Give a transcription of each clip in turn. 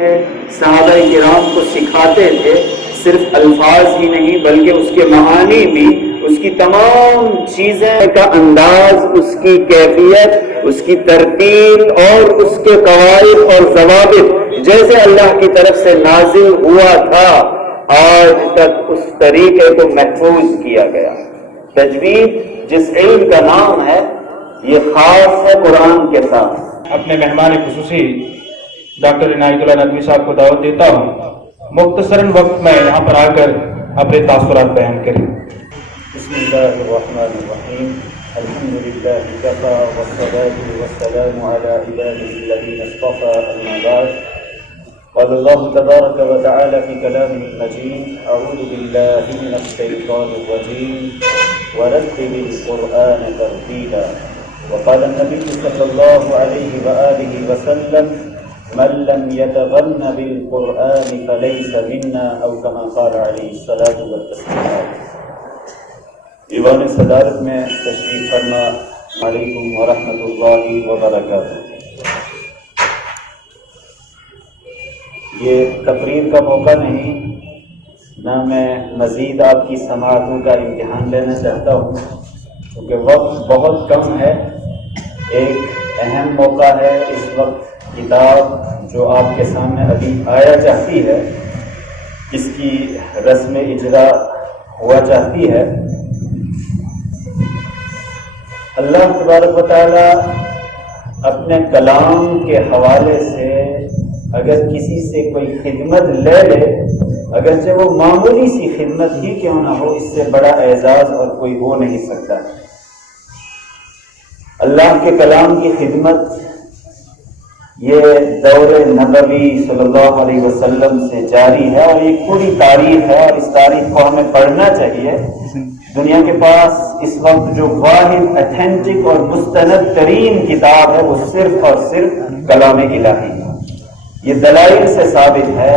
تھے، صحابہ کرام کو سکھاتے تھے، صرف الفاظ ہی نہیں بلکہ اس کے معانی بھی، اس کی تمام چیزیں کا انداز، اس کی کیفیت، اس کی ترتیل اور اس کے قواعد اور ضوابط جیسے اللہ کی طرف سے نازل ہوا تھا آج تک اس طریقے کو محفوظ کیا گیا۔ تجوید جس علم کا نام ہے یہ خاص ہے قرآن کے ساتھ۔ اپنے مہمان خصوصی ڈاکٹر عنایت اللہ ندوی صاحب کو دعوت دیتا ہوں مختصراً وقت میں یہاں پر آ کر اپنے تاثرات بیان کریں۔ بسم اللہ الرحمن الرحیم، الحمد للہ کفی والصلاة والسلام علی عباده الذین اصطفى، اما بعد، قال اللہ تبارک وتعالی فی کلامہ المجید، اعوذ باللہ من الشیطان الرجیم، ورتل القرآن ترتیلا، وقال النبی صلی اللہ علیہ وآلہ وسلم، من لم يتغن بالقرآن فليس منا، او كما قال علیہ الصلاة والتسلیم۔ ایوان صدارت میں تشریف فرما، علیکم ورحمۃ اللہ وبرکاتہ۔ یہ تقریر کا موقع نہیں، نہ میں مزید آپ کی سماعتوں کا امتحان لینا چاہتا ہوں کیونکہ وقت بہت کم ہے۔ ایک اہم موقع ہے اس وقت، کتاب جو آپ کے سامنے ابھی آیا چاہتی ہے، اس کی رسم اجرا ہوا چاہتی ہے۔ اللہ تبارک و تعالی اپنے کلام کے حوالے سے اگر کسی سے کوئی خدمت لے لے، اگرچہ وہ معمولی سی خدمت ہی کیوں نہ ہو، اس سے بڑا اعزاز اور کوئی ہو نہیں سکتا۔ اللہ کے کلام کی خدمت یہ دور نبوی صلی اللہ علیہ وسلم سے جاری ہے، اور یہ پوری تاریخ ہے، اور اس تاریخ کو ہمیں پڑھنا چاہیے۔ دنیا کے پاس اس وقت جو واحد اتھینٹک اور مستند ترین کتاب ہے وہ صرف اور صرف کلام الہی ہے۔ یہ دلائل سے ثابت ہے،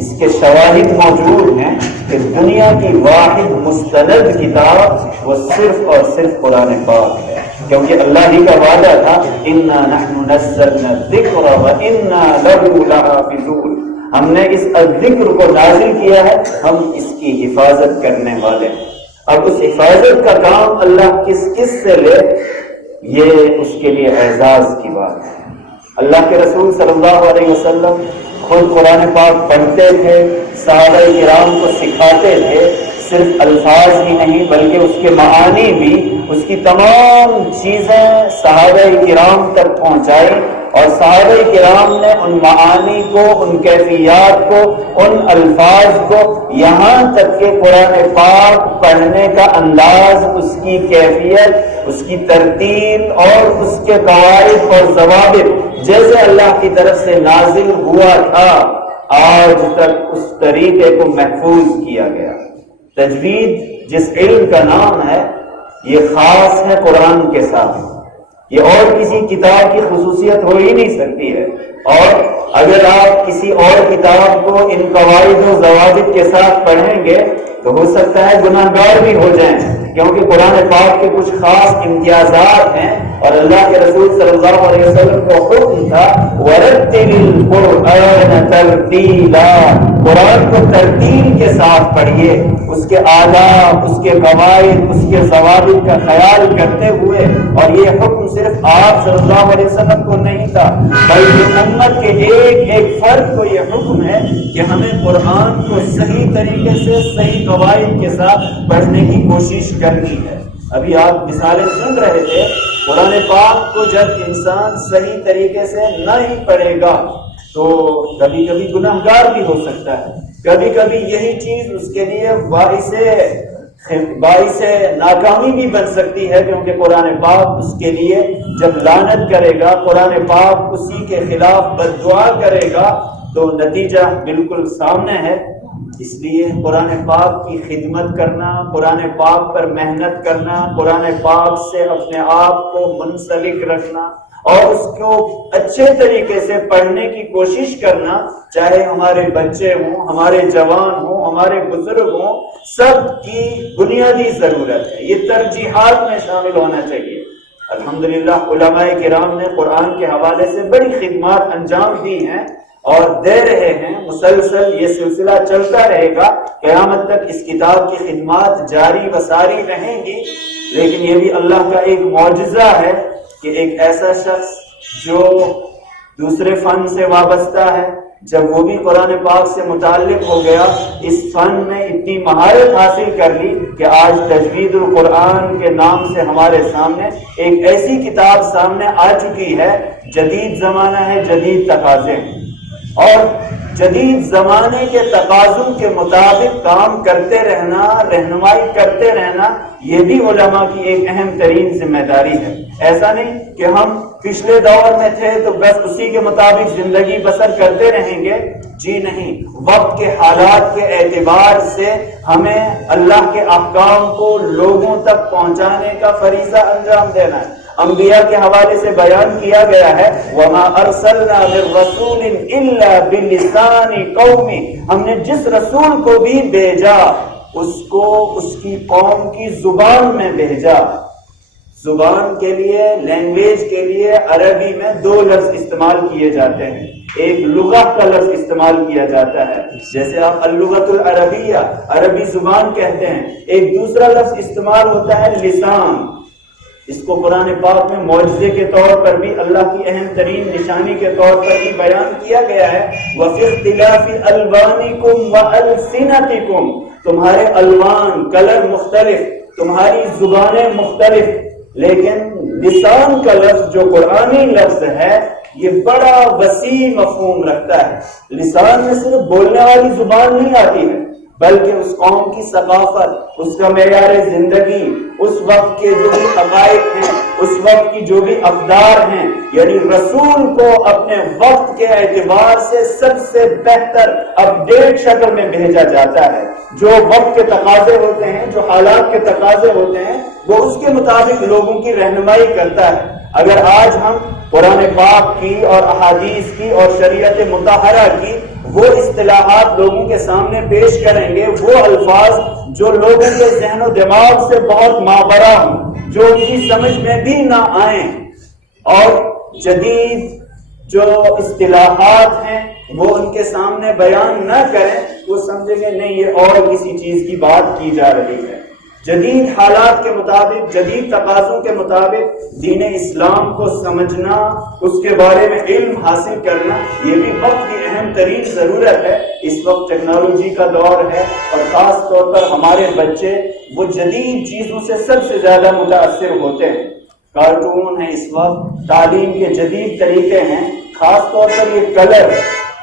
اس کے شواہد موجود ہیں کہ دنیا کی واحد مستند کتاب وہ صرف اور صرف قرآن پاک ہے، کیونکہ اللہ ہی کا وعدہ تھا، اِنَّا نَحْنُ نَزَّلْنَا الذِّكْرَ وَإِنَّا لَهُ لَحَافِظُونَ، ہم نے اس الذکر کو نازل کیا ہے، ہم اس کی حفاظت کرنے والے ہیں۔ اب اس حفاظت کا کام اللہ کس کس سے لے، یہ اس کے لیے اعزاز کی بات ہے۔ اللہ کے رسول صلی اللہ علیہ وسلم خود قرآن پاک پڑھتے تھے، صحابہ کرام کو سکھاتے تھے، صرف الفاظ ہی نہیں بلکہ اس کے معانی بھی، اس کی تمام چیزیں صحابہ کرام تک پہنچائی، اور صحابہ کرام نے ان معانی کو، ان کیفیات کو، ان الفاظ کو، یہاں تک کہ قرآن پاک پڑھنے کا انداز، اس کی کیفیت، اس کی ترتیل اور اس کے قواعد اور ضوابط جیسے اللہ کی طرف سے نازل ہوا تھا آج تک اس طریقے کو محفوظ کیا گیا۔ تجوید جس علم کا نام ہے یہ خاص ہے قرآن کے ساتھ، یہ اور کسی کتاب کی خصوصیت ہو ہی نہیں سکتی ہے، اور اگر آپ کسی اور کتاب کو ان قواعد و ضوابط کے ساتھ پڑھیں گے تو ہو سکتا ہے گناہ گار بھی ہو جائیں، کیونکہ قرآن پاک کے کچھ خاص امتیازات ہیں، اور اللہ کے رسول صلی اللہ علیہ وسلم کو حکم تھا وَرَتِّلِ الْقُرْآنَ تَرْتِيلًا، قرآن کو ترتیل کے ساتھ پڑھیے، اس کے آداب، اس کے قواعد، اس کے ضوابط کا خیال کرتے ہوئے۔ اور یہ حکم صرف آپ صلی اللہ علیہ وسلم کو نہیں تھا بلکہ امت کے ایک ایک فرد کو یہ حکم ہے کہ ہمیں قرآن کو صحیح طریقے سے، صحیح قواعد کے ساتھ پڑھنے کی کوشش کرنی ہے۔ ابھی آپ مثالیں سن رہے تھے، قرآن پاک کو جب انسان صحیح طریقے سے نہیں پڑھے گا تو کبھی کبھی گناہ گار بھی ہو سکتا ہے، کبھی کبھی یہی چیز اس کے لیے باعث ناکامی بھی بن سکتی ہے، کیونکہ قرآن پاک اس کے لیے جب لعنت کرے گا، قرآن پاک اسی کے خلاف بد دعا کرے گا تو نتیجہ بالکل سامنے ہے۔ اس لیے قرآن پاک کی خدمت کرنا، قرآن پاک پر محنت کرنا، قرآن پاک سے اپنے آپ کو منسلک رکھنا اور اس کو اچھے طریقے سے پڑھنے کی کوشش کرنا، چاہے ہمارے بچے ہوں، ہمارے جوان ہوں، ہمارے بزرگ ہوں، سب کی بنیادی ضرورت ہے، یہ ترجیحات میں شامل ہونا چاہیے۔ الحمدللہ علماء کرام نے قرآن کے حوالے سے بڑی خدمات انجام دی ہیں، اور دے رہے ہیں، مسلسل یہ سلسلہ چلتا رہے گا، قیامت تک اس کتاب کی خدمات جاری و ساری رہیں گی۔ لیکن یہ بھی اللہ کا ایک معجزہ ہے کہ ایک ایسا شخص جو دوسرے فن سے وابستہ ہے، جب وہ بھی قرآن پاک سے متعلق ہو گیا، اس فن میں اتنی مہارت حاصل کر لی کہ آج تجوید القرآن کے نام سے ہمارے سامنے ایک ایسی کتاب سامنے آ چکی ہے۔ جدید زمانہ ہے، جدید تقاضے ہیں، اور جدید زمانے کے تقاضوں کے مطابق کام کرتے رہنا، رہنمائی کرتے رہنا، یہ بھی علماء کی ایک اہم ترین ذمہ داری ہے۔ ایسا نہیں کہ ہم پچھلے دور میں تھے تو بس اسی کے مطابق زندگی بسر کرتے رہیں گے، جی نہیں، وقت کے حالات کے اعتبار سے ہمیں اللہ کے احکام کو لوگوں تک پہنچانے کا فریضہ انجام دینا ہے۔ انبیاء کے حوالے سے بیان کیا گیا ہے، وَمَا أَرْسَلْنَا مِن رَّسُولٍ إِلَّا بِلِسَانِ قَوْمِهِ، ہم نے جس رسول کو بھی بھیجا اس کو اس کی قوم کی زبان میں بھیجا۔ زبان کے لیے، لینگویج کے لیے عربی میں دو لفظ استعمال کیے جاتے ہیں۔ ایک لغت کا لفظ استعمال کیا جاتا ہے، جیسے آپ اللغت العربیہ، عربی زبان کہتے ہیں۔ ایک دوسرا لفظ استعمال ہوتا ہے لسان۔ اس کو قرآن پاک میں معجزے کے طور پر بھی، اللہ کی اہم ترین نشانی کے طور پر بھی بیان کیا گیا ہے، وَفِي اخْتِلَافِ أَلْوَانِكُمْ وَأَلْسِنَتِكُمْ، تمہارے الوان، کلر مختلف، تمہاری زبانیں مختلف، لیکن لسان کا لفظ جو قرآنی لفظ ہے یہ بڑا وسیع مفہوم رکھتا ہے۔ لسان میں صرف بولنے والی زبان نہیں آتی ہے، بلکہ اس قوم کی ثقافت، اس کا معیار زندگی، اس وقت کے جو بھی حقائق ہیں، اس وقت کی جو بھی اقدار ہیں، یعنی رسول کو اپنے وقت کے اعتبار سے سب سے بہتر اپڈیٹ شکل میں بھیجا جاتا ہے۔ جو وقت کے تقاضے ہوتے ہیں، جو حالات کے تقاضے ہوتے ہیں، وہ اس کے مطابق لوگوں کی رہنمائی کرتا ہے۔ اگر آج ہم قرآن پاک کی اور احادیث کی اور شریعت مطہرہ کی وہ اصطلاحات لوگوں کے سامنے پیش کریں گے، وہ الفاظ جو لوگوں کے ذہن و دماغ سے بہت مابرہ ہوں، جو ان کی سمجھ میں بھی نہ آئیں، اور جدید جو اصطلاحات ہیں وہ ان کے سامنے بیان نہ کریں، وہ سمجھیں گے نہیں یہ اور کسی چیز کی بات کی جا رہی ہے۔ جدید حالات کے مطابق، جدید تقاضوں کے مطابق دین اسلام کو سمجھنا، اس کے بارے میں علم حاصل کرنا، یہ بھی وقت کی اہم ترین ضرورت ہے۔ اس وقت ٹیکنالوجی کا دور ہے، اور خاص طور پر ہمارے بچے وہ جدید چیزوں سے سب سے زیادہ متاثر ہوتے ہیں۔ کارٹون ہیں، اس وقت تعلیم کے جدید طریقے ہیں، خاص طور پر یہ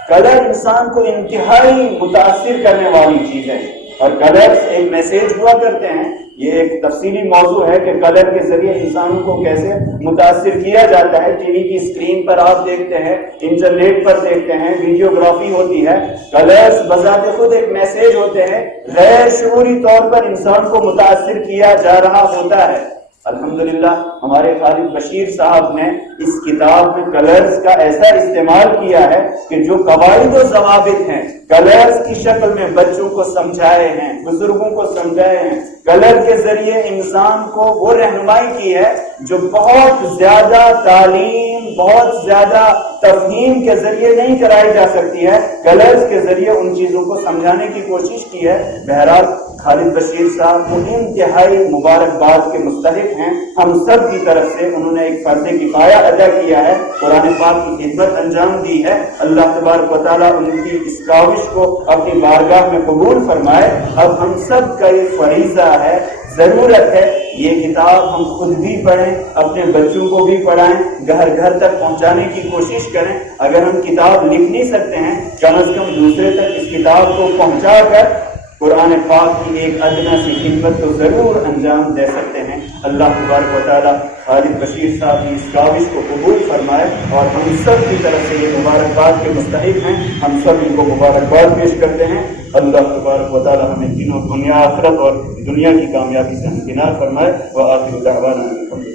کلر انسان کو انتہائی متاثر کرنے والی چیز ہے، اور کلرز ایک میسیج ہوا کرتے ہیں۔ یہ ایک تفصیلی موضوع ہے کہ کلر کے ذریعے انسانوں کو کیسے متاثر کیا جاتا ہے۔ ٹی وی کی اسکرین پر آپ دیکھتے ہیں، انٹرنیٹ پر دیکھتے ہیں، ویڈیوگرافی ہوتی ہے، کلرز بذات خود ایک میسیج ہوتے ہیں، غیر شعوری طور پر انسان کو متاثر کیا جا رہا ہوتا ہے۔ الحمدللہ ہمارے خالد بشیر صاحب نے اس کتاب میں کلرز کا ایسا استعمال کیا ہے کہ جو قواعد و ضوابط ہیں کلرز کی شکل میں بچوں کو سمجھائے ہیں، بزرگوں کو سمجھائے ہیں۔ کلر کے ذریعے انسان کو وہ رہنمائی کی ہے جو بہت زیادہ تعلیم، بہت زیادہ تفہیم کے ذریعے نہیں کرائی جا سکتی ہے، کلرز کے ذریعے ان چیزوں کو سمجھانے کی کوشش کی ہے۔ بہرحال خالد بشیر صاحب کو انتہائی مبارکباد کے مستحق ہیں، ہم سب کی طرف سے۔ انہوں نے ایک فرض کفایہ ادا کیا ہے، قرآن پاک کی خدمت انجام دی ہے۔ اللہ تبارک و تعالیٰ ان کی اس کاوش کو اپنی بارگاہ میں قبول فرمائے۔ اب ہم سب کا یہ فریضہ ہے، ضرورت ہے، یہ کتاب ہم خود بھی پڑھیں، اپنے بچوں کو بھی پڑھائیں، گھر گھر تک پہنچانے کی کوشش کریں۔ اگر ہم کتاب لکھ نہیں سکتے ہیں، کم از کم دوسرے تک اس کتاب کو پہنچا کر قرآن پاک کی ایک ادنا سی خدمت تو ضرور انجام دے سکتے ہیں۔ اللہ تبارک و تعالیٰ خالد بشیر صاحب کی اس کاوش کو قبول فرمائے، اور ہم سب کی طرف سے یہ مبارکباد کے مستحق ہیں، ہم سب ان کو مبارکباد پیش کرتے ہیں۔ اللہ تبارک و تعالیٰ ہمیں دین و دنیا، آخرت اور دنیا کی کامیابی سے ہمکنار فرمائے۔ وآخر دعوانا الحمدللہ۔